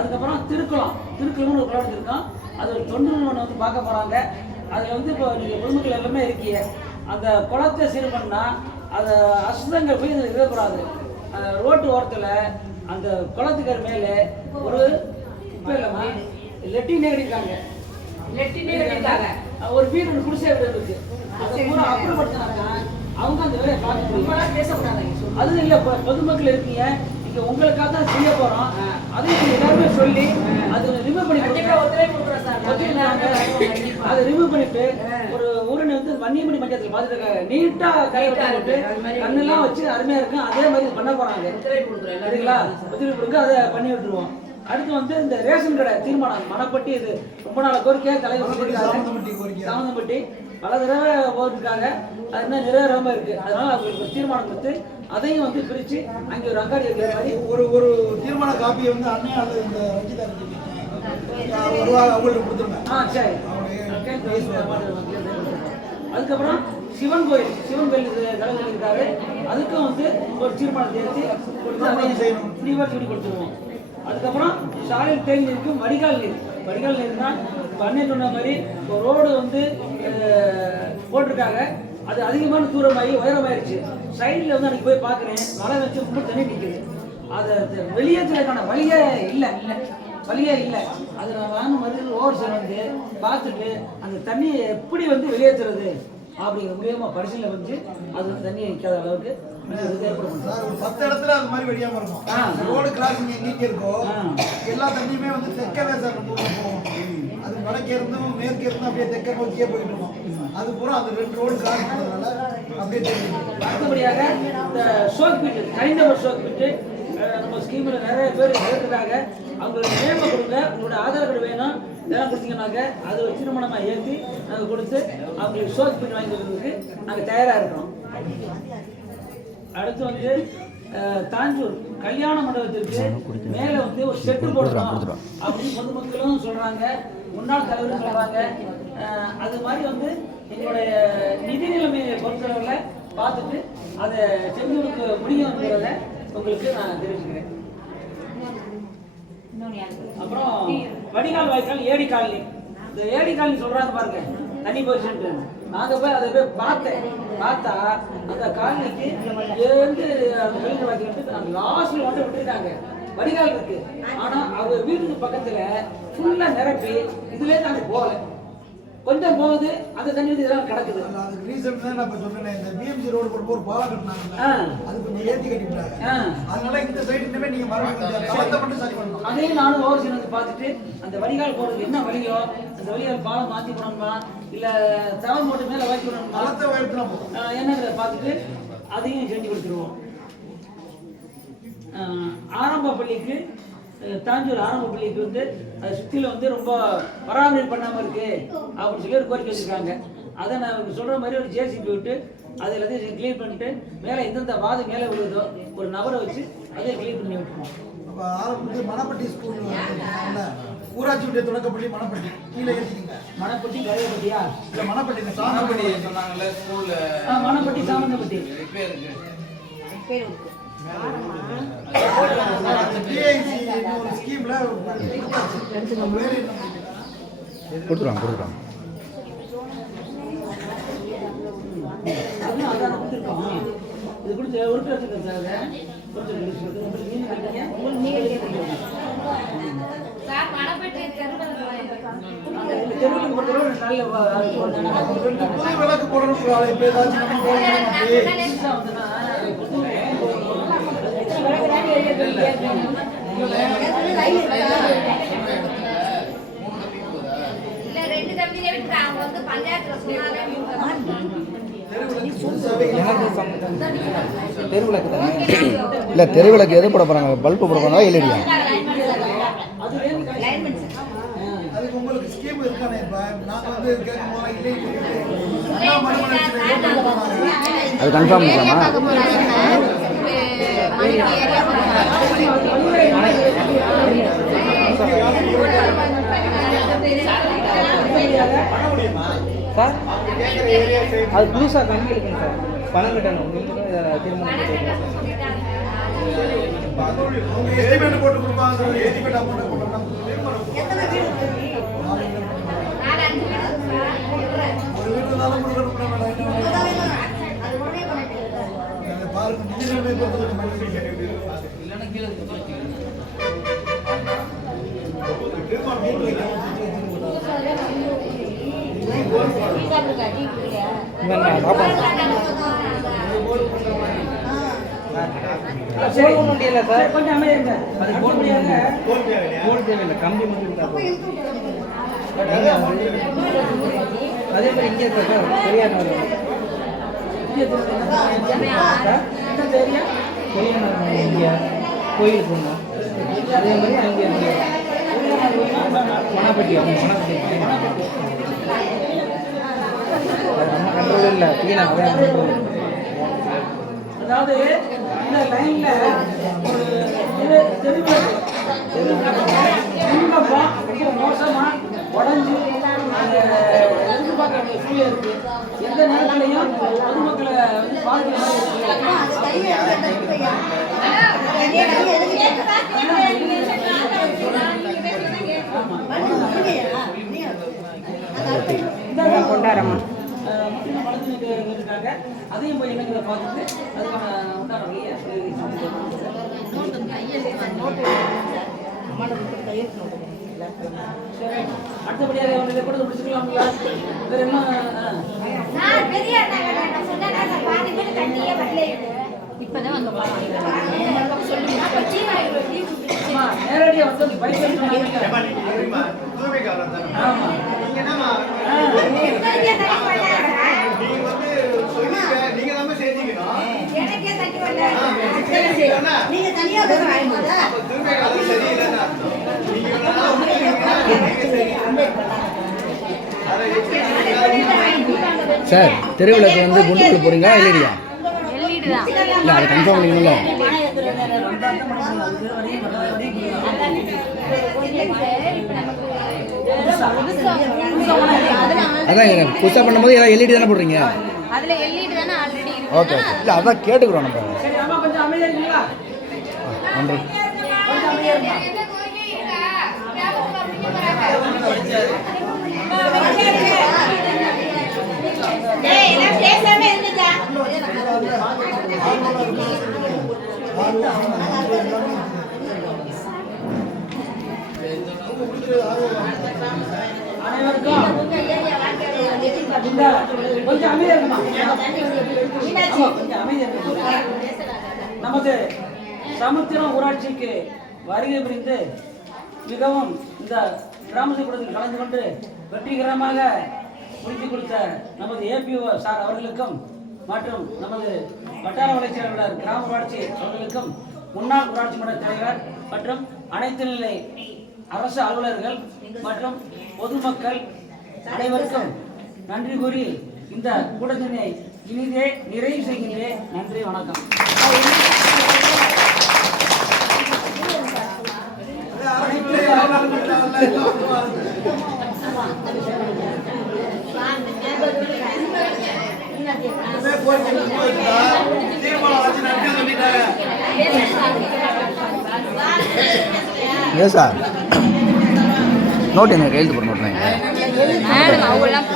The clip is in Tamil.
அதுக்கப்புறம் திருக்குளம்னு ஒரு குளம் இருக்கோம். அது ஒரு தொண்டு நிறுவனம் வந்து பார்க்க போகிறாங்க. அதில் வந்து இப்போ நீங்கள் பொதுமக்கள் எல்லாமே இருக்கீங்க. அந்த குளத்தை சீர் பண்ணால் அதை அசுத்தங்கள் போய் இதில் இருக்கக்கூடாது. அந்த ரோட்டு ஓரத்தில் அந்த குளத்துக்கு மேலே ஒரு இப்போ இல்லைம்மா லெட்டினே கட்டிருக்காங்க. ஒரு வீடு ஒன்று குடிசை வீடு இருக்கு. அதை பூரா அப்புறப்படுத்தினாங்க. அவங்க அந்த வேலையை பார்க்க முடியும். பேசக்கூடாது. அதுவும் இல்லை, இப்போ பொதுமக்கள் இருக்கீங்க, இங்கே உங்களுக்காக தான் செய்ய போகிறோம். அதையும் நீங்கள் எல்லாருமே சொல்லி அதை ரிமூவ் பண்ணி அதை ரிமூவ் பண்ணிட்டு ஒரு ஊரணி வந்து வன்னியமணி மஞ்சத்தில் பார்த்துட்டு நீட்டாக கை விட்டு கண்ணெல்லாம் வச்சு அருமையாக இருக்கும். அதே மாதிரி பண்ண போகிறாங்க. சரிங்களா? ஒத்துழைப்பு கொடுங்க, அதை பண்ணி விட்டுருவோம். அடுத்து வந்து இந்த ரேஷன் கடை தீர்மானம் மணப்பட்டி, இது ரொம்ப நாள் கோரிக்கை தலைவர் சாமந்தம்பட்டி பல தடவை போட்டிருக்காங்க. அது இன்னும் நிறைவேறாம இருக்கு. அதனால அவங்களுக்கு ஒரு தீர்மானம் கொடுத்து அதையும் வந்து பிரித்து அங்கே ஒரு அங்காடி இருக்கிற மாதிரி ஒரு தீர்மான காப்பியை வந்து அண்ணே அல்லது இந்த ரஞ்சிதா அவங்கள்ட்ட கொடுத்துருங்க. சரி. அதுக்கப்புறம் சிவன் கோயில் தலைவர் இருக்காரு. அதுக்கும் வந்து ஒரு தீர்மானத்தை எடுத்து கொடுத்து கொடுத்துருவோம். அதுக்கப்புறம் சாலையில் தேங்கி இருக்கும் வடிகால் நீர் தான் பண்ணி சொன்ன மாதிரி ஒரு ரோடு வந்து போட்டிருக்காங்க. அது அதிகமான தூரமாகி உயரமாயிருச்சு. சைடில் வந்து அன்றைக்கி போய் பார்க்குறேன், மழை வச்சு ரொம்ப தண்ணி நிற்குது. அதை வெளியேற்றுறதுக்கான வழியே இல்லை. அது நான் வாங்க மறுபடியும் ஓவர் சார் வந்து பார்த்துட்டு அந்த தண்ணியை எப்படி வந்து வெளியேற்றுறது அப்படிங்கிற மூலியமாக பரிசீலனை வந்து அது வந்து தண்ணியை நிற்காத அளவுக்கு ஏற்படும். 10 இடத்துல அது மாதிரி வெளியாம இருக்கும். ரோடு கிராசிங் எங்கே இருக்கோ எல்லா தண்ணியுமே வந்து தெற்கவே சார் போகும். அது வடக்கே இருந்தும் மேற்கே இருந்தும் அப்படியே தெற்க நோக்கியே போயிட்டு இருக்கும். அது பூரா அந்த 2 ரோடு கிராஸ் பண்ணுறதுனால அப்படியே தெரியும். அடுத்தபடியாக இந்த ஷோக் பீட்டு, தனிநபர் ஷோக் பீட்டு நம்ம ஸ்கீமில் நிறைய பேர் கேட்டுருக்காங்க. அவங்களுக்கு நேம கொடுங்க, உங்களோட ஆதார் கார்டு வேணும், இதெல்லாம் கொடுத்தீங்கன்னாக்க அது ஒரு திருமணமாக ஏற்றி நாங்கள் கொடுத்து அவங்களுக்கு ஷோக் பீட்டு வாங்கி கொடுக்குறதுக்கு நாங்கள் தயாராக இருக்கிறோம். அடுத்து வந்து தாஞ்சூர் கல்யாண மண்டபத்திற்கு மேலே வந்து ஒரு செட்டு போடுறோம் அப்படின்னு பொதுமக்களும் சொல்கிறாங்க, முன்னாள் தலைவரும் சொல்கிறாங்க. அது மாதிரி வந்து எங்களுடைய நிதி நிலைமையை பொறுத்தளவில் பார்த்துட்டு அதை செஞ்சு கொடுக்க முடியுங்கிறத உங்களுக்கு நான் தெரிவிச்சுக்கிறேன். அப்புறம் வடிகால் வாய்க்கால் ஏடி காலனி, இந்த ஏடி காலனி சொல்கிறாங்க பாருங்க, தண்ணி போச்சுட்டு நாங்கள் போய் அதை போய் பார்த்தா அந்த காலனிக்கு வந்து அந்த கழிவு வாய்க்கிட்டு அந்த லாஸ்ட்ல வந்து விட்டுருக்காங்க. வடிகால் இருக்கு, ஆனால் அவங்க வீட்டுக்கு பக்கத்தில் ஃபுல்லாக நிரப்பி இதுலேயே நாங்கள் போகலை. கொஞ்சம் போகுது, அந்த தண்ணி வந்து இதெல்லாம் கிடக்குது. அதுக்கு ரீசன் தான் நான் இப்போ சொன்னேன், இந்த பிஎம்சி ரோடு போட்டு ஒரு பாலம் கட்டினாங்க, அது கொஞ்சம் ஏற்றி கட்டிவிட்டாங்க. அதனால இந்த சைடு இனிமேல் நீங்கள் மறுபடியும் மட்டும் சரி பண்ணணும். அதையும் நானும் ஓவர் வந்து பார்த்துட்டு அந்த வடிகால் போடுறது என்ன வழியோ அந்த வழியால் பாலம் மாற்றி போடணுமா இல்லை தவம் போட்டு மேலே வாங்கி போடணுமா என்னங்கிறத பார்த்துட்டு அதையும் செஞ்சு கொடுத்துருவோம். ஆரம்ப பள்ளிக்கு தாஞ்சூர் ஆரம்ப பள்ளிக்கு வந்து அதை சுற்றியில் வந்து ரொம்ப பராமரிப்பு பண்ணாமல் இருக்கு அப்படின்னு சொல்லி ஒரு கோரிக்கை வச்சுருக்காங்க. அதை நான் சொல்கிற மாதிரி ஒரு ஜேசிபி விட்டு அதை எல்லாத்தையும் கிளீன் பண்ணிட்டு மேலே எந்தெந்த வாது மேலே விழுதோ ஒரு நபரை வச்சு அதை கிளீன் பண்ணி விட்டுருவோம். அப்போ ஆரம்பத்து மணப்பட்டி ஸ்கூல் ஊராட்சி ஒன்றிய தொடக்கப்பள்ளி மணப்பட்டி கீழே ஏற்றிக்கிங்க. மணப்பட்டி கரையப்பட்டியா இல்லை மணப்பட்டி சாமந்தப்பட்டி சொன்னாங்கல்ல ஸ்கூலில் மணப்பட்டி சாமந்தப்பட்டி கொடுத்துருவாங்க. இது கொடுத்து ஒரு விளக்கு போடணும். இல்லை தெருவிளக்கு எது போட போகிறாங்க? பல்பு போட போகிறாங்க, எல்இடியா? அதுக்கு உங்களுக்கு ஸ்கீம் இருக்கானே. நாங்கள் வந்து அது கன்ஃபார்ம் பண்ணலாமா? சார் அது புதுசாக கம்மி இருக்குங்க சார், பணம் கட்டணும். நீங்கள் தீர்மானம் அவங்க எஸ்டிமேட் போட்டு கொடுப்பாங்க. எஸ்டிமேட் அமௌண்ட் போட்டோம்னா ஒரு வீட்டு தான் கொடுக்கணும். பாருங்க நீங்களே பொறுத்து முடியல சார். கொஞ்சம் அமைதியா அது போட முடியாது. போட தேவையில்லை, கம்பி மட்டும் இருந்தா போதும். அதே மாதிரி இங்கே இருக்கா சார் பெரியார் நகர். பெரியார் நகர் இங்கே கோயில் போகணும். அதே மாதிரி அங்கே மணப்பட்டி மணப்பட்டி நம்ம கண்ட்ரோல் இல்லை, கிளீனாக அதான் கண்ட்ரோல். அதாவது இந்த லைன்ல ஒரு ரொம்ப மோசமா உடஞ்சி அந்த எதிர்பார்க்க வேண்டிய சூழல் இருக்கு. எந்த நேரத்திலையும் பொதுமக்களை வந்து பாதிக்கிற கொண்டாடமா இருக்காங்க. அதையும் போய் என்னங்களை பார்த்துட்டு அதுக்கான உண்டான வழியை அடுத்தபடியாக அவங்களை கூட முடிச்சுக்கலாம்ல. வேற என்ன நேரடியாக வந்து பைக் சார் தெருவிளக்கு வந்து குண்டுக்குள்ள போறீங்களா எல்இடியா? இல்லை அது கன்ஃபார்ம் பண்ணிக்கணும்ல. அதான் புதுசாக பண்ணும்போது ஏதாவது எல்இடி தானே போடுறீங்க? அதுல எல்இடி தானே ஆல்ரெடி இருக்கு. Okay okay. இல்லை அதான் கேட்டுக்கிறோம் நம்ம. சரி அம்மா கொஞ்சம் அமைதியா இருக்கீங்களா? நன்றி. கொஞ்சம் அமைதியா இருக்கா? டேய் நான் பேசாம இருந்துடா. அனைவருக்கும் கொஞ்சம் அமைதியா இருக்குமா? கொஞ்சம் அமைதியா இருக்குமா? நமது சமுத்திரம் ஊராட்சிக்கு வருகை புரிந்து மிகவும் இந்த கிராமத்தை கூடத்தில் கலந்து கொண்டு வெற்றிகரமாக முடித்து கொடுத்த நமது ஏபிஓ சார் அவர்களுக்கும் மற்றும் நமது வட்டார வளர்ச்சி அலுவலர் கிராம ஊராட்சி அவர்களுக்கும் முன்னாள் ஊராட்சி மன்ற தலைவர் மற்றும் அனைத்து நிலை அரசு அலுவலர்கள் மற்றும் பொதுமக்கள் அனைவருக்கும் நன்றி கூறி இந்த கூட்டத்தினை இனிதே நிறைவு செய்கின்றேன். நன்றி, வணக்கம். ஏன் சார் நோட் என்ன கையெழுத்து போட நோட்டுறாங்க? அவங்களாம்